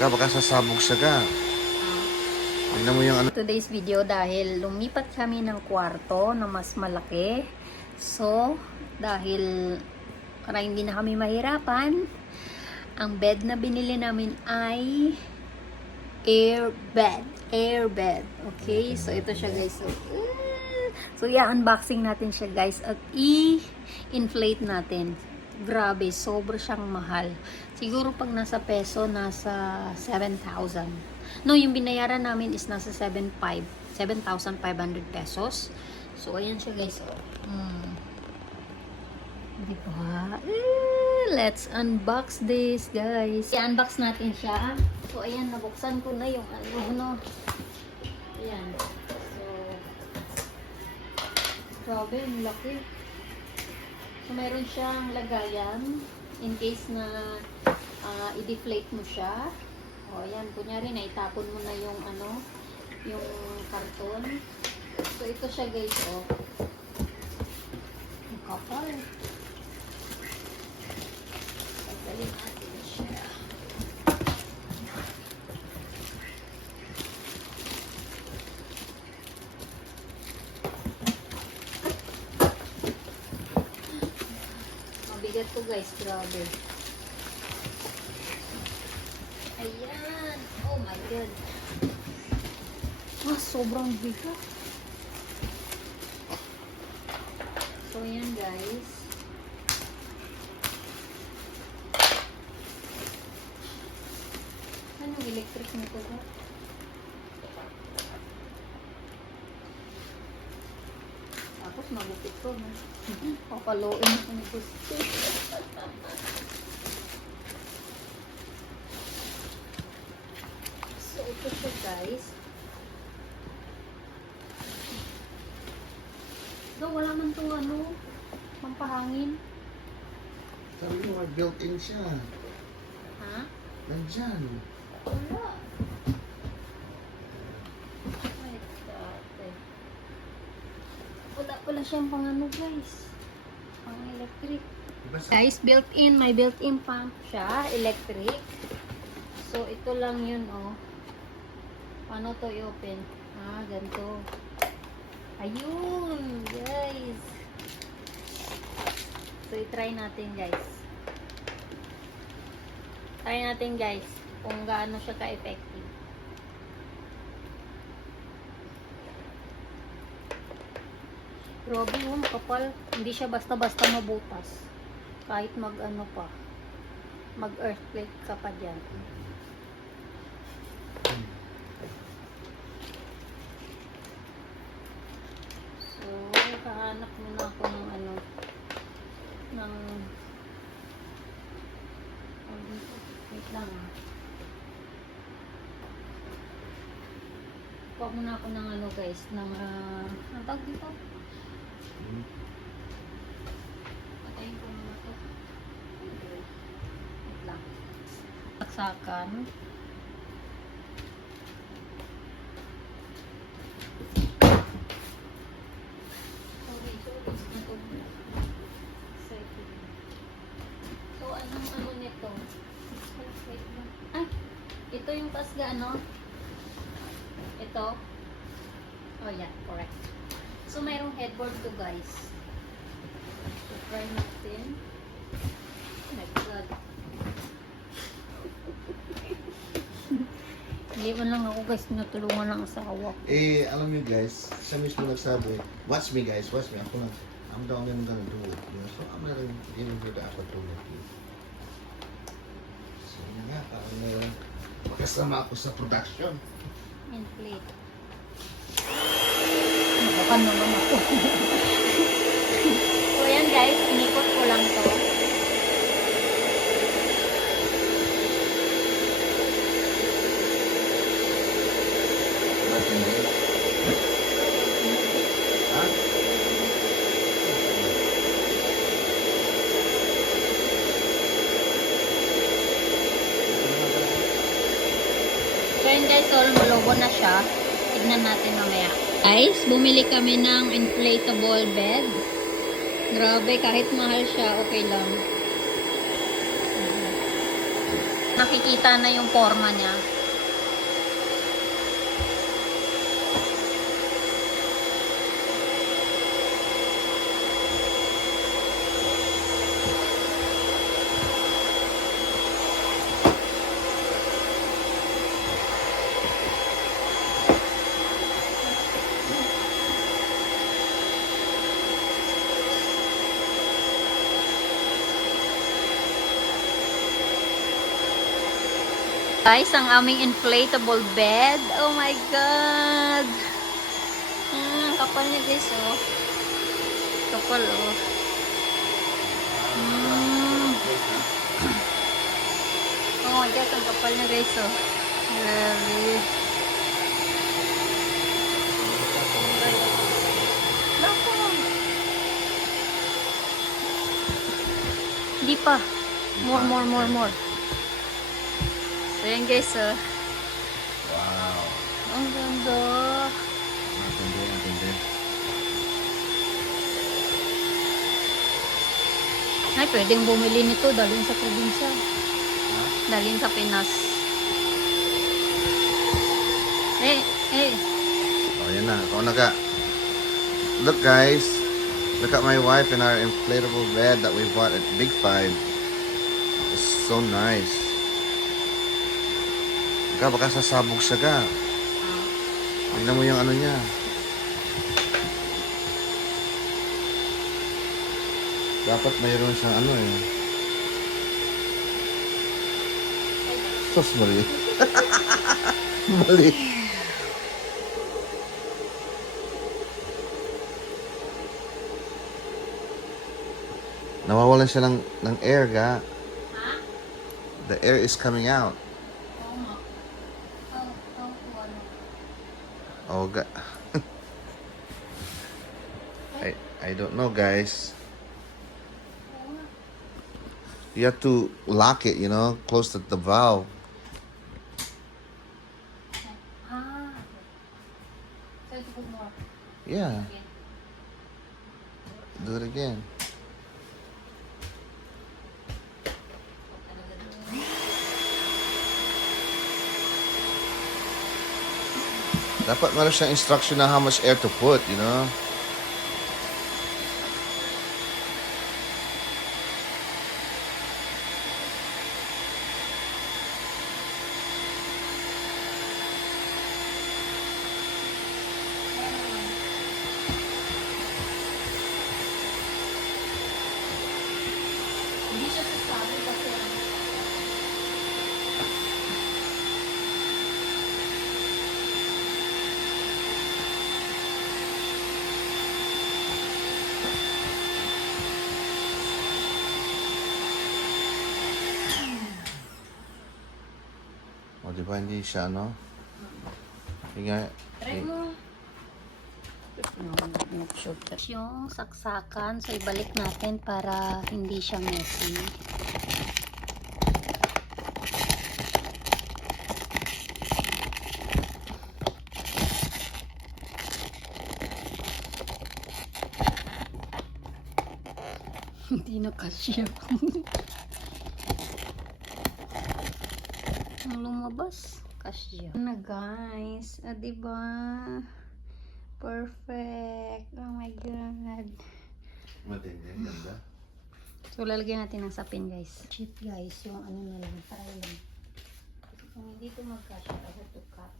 ka, baka sasabog siya ka. Tingnan mo yung ano. Today's video dahil lumipat kami ng kwarto na mas malaki. So, dahil para hindi na kami mahirapan, ang bed na binili namin ay air bed. Air bed. Okay? So, ito siya guys. So, i-unboxing natin siya guys at i-inflate natin. Grabe, sobra siyang mahal. Siguro pag nasa peso, nasa 7,000. No, yung binayaran namin is nasa 7,500 pesos. So, ayan siya guys. Diba? Let's unbox this guys. I-unbox natin siya. So, ayan, nabuksan ko na yung ano. Ayan. So, grabe, ang laki. So, mayroon siyang lagayan in case na i-deflate mo siya. O, ayan, kunyari, naitapon mo na yung ano, yung karton. So, ito siya guys, o. Ang kapal. Pagdalin natin siya. Mabigat to guys, grabe. Ayan. Oh my God. Sobrang bigat. So, ayan guys. Anong electric nito ba? Tapos magupit ko. Papaloin ako ni gusto. So, ito siya guys. So, wala man itong ano, pampahangin. Sabi mo, built-in siya. Ha? Nandyan. Wala. Ay, dati. Wala pala siyang pang ano guys. Pang electric. Diba sa... Guys, built-in. May built-in pump siya. Electric. So, ito lang yun, oh. Paano to i-open? Ganito. Ayun, guys. So, i-try natin, guys. Try natin, guys, kung gaano siya ka-effective. Grabe, oh, kapal. Hindi siya basta-basta mabutas. Kahit mag-ano pa. Mag-earthquake ka pa dyan. So, kahanap muna ako ng ano, ng wait lang kuha muna ako ng ano guys, ng ang tawag dito? Patayin ko muna ito. Wait lang. Saksakan. So, anong ano nito? Ay, ito yung pasga, ano? Ito. Oh, yeah, correct. So, mayroong headboard to, guys. So, try natin. Oh my God. Hindi mo lang ako, guys. Tinutulungan ng asawa ko. Alam nyo guys, siya mismo nagsabi, watch me guys, watch me. Ako lang, I'm the only one gonna do it. You know? So, I'm not giving her the opportunity. So, yun nga, parang makasama ako sa production. Inflate. Nakakan naman ako. So, ayan guys, inikot ko lang to. Ha? So, yun guys, all malobo na siya. Tignan natin mamaya. Guys, bumili kami ng inflatable bed. Grabe, kahit mahal siya, okay lang. Nakikita na yung forma niya. Guys, ang aming inflatable bed. Oh my God! Kapal niya guys, oh. Kapal, oh. Oh my God, ang kapal niya guys, oh. Grabe. Naku. Hindi pa. More. So, yan guys, oh. Wow. Ang ganda. Matindi. Ay, pwedeng bumili nito. Dalhin sa probinsya. Dalhin sa Pinas. Oh, yan na. Ikaw na ka. Look guys. Look at my wife and our inflatable bed that we bought at Big Five. It's so nice. Baka sasabog siya ga. Tignan mo yung ano niya. Dapat mayroon siyang ano eh. Sos mali. Mali. Nawawalan siya ng air ga. The air is coming out. Oh, I don't know, guys. You have to lock it, you know, close the valve. Yeah. Do it again. Dapat meron siyang instruction na how much air to put, you know? Hindi siya sasabi kasi O, di ba hindi siya, ano? Hinga. try mo. Yung saksakan, so ibalik natin para hindi siya messy. Hindi na kasya. Ang lumabas, kasya. Na guys, diba? Perfect. Oh my God. Matindi, ganda. So, lalagyan natin ng sapin, guys. Cheap, guys. Yung ano na lang. Try lang. Kung hindi ito magkasya, I have to cut.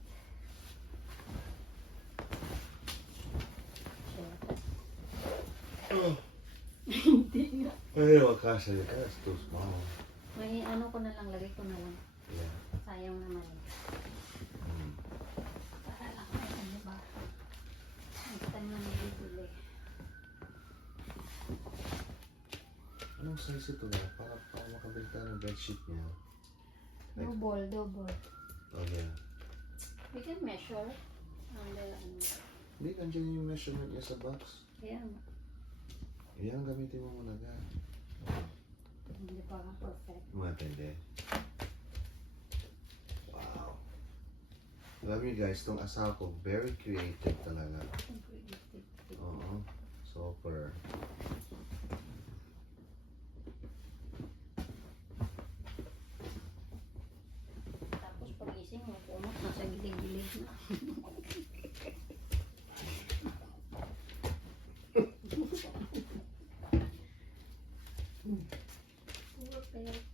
Hindi nga. Ay, wakasya ka. It's too small. May ano ko na lang. Lagay ko na lang. Yeah. Sayang naman. Para lang. Ano ba? Next time na nabibili. Anong size ito nga? Para makabili tayo ng bedsheet niya. Double. Oh, yeah. We can measure. Ano. Hindi, nandiyan yung measurement niya sa box. Ayan. Yan, gamitin mo muna ga. Hindi pa perfect. Matindi. Wow. Alam niyo guys, itong asawa ko, very creative talaga. Oo. Super. nakabili na. Perfect.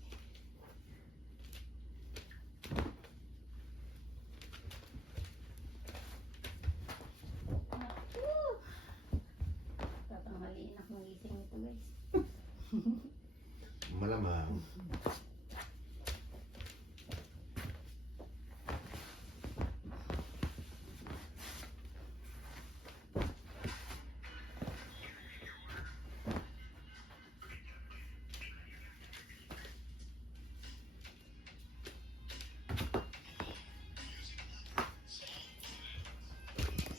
Naku! Tatanghaliin akong gising nito guys. Malamang.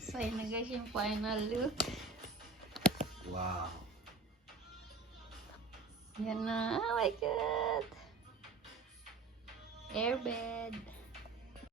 So yun na guys yung final look. Wow. Yan na. Oh my god. Airbed.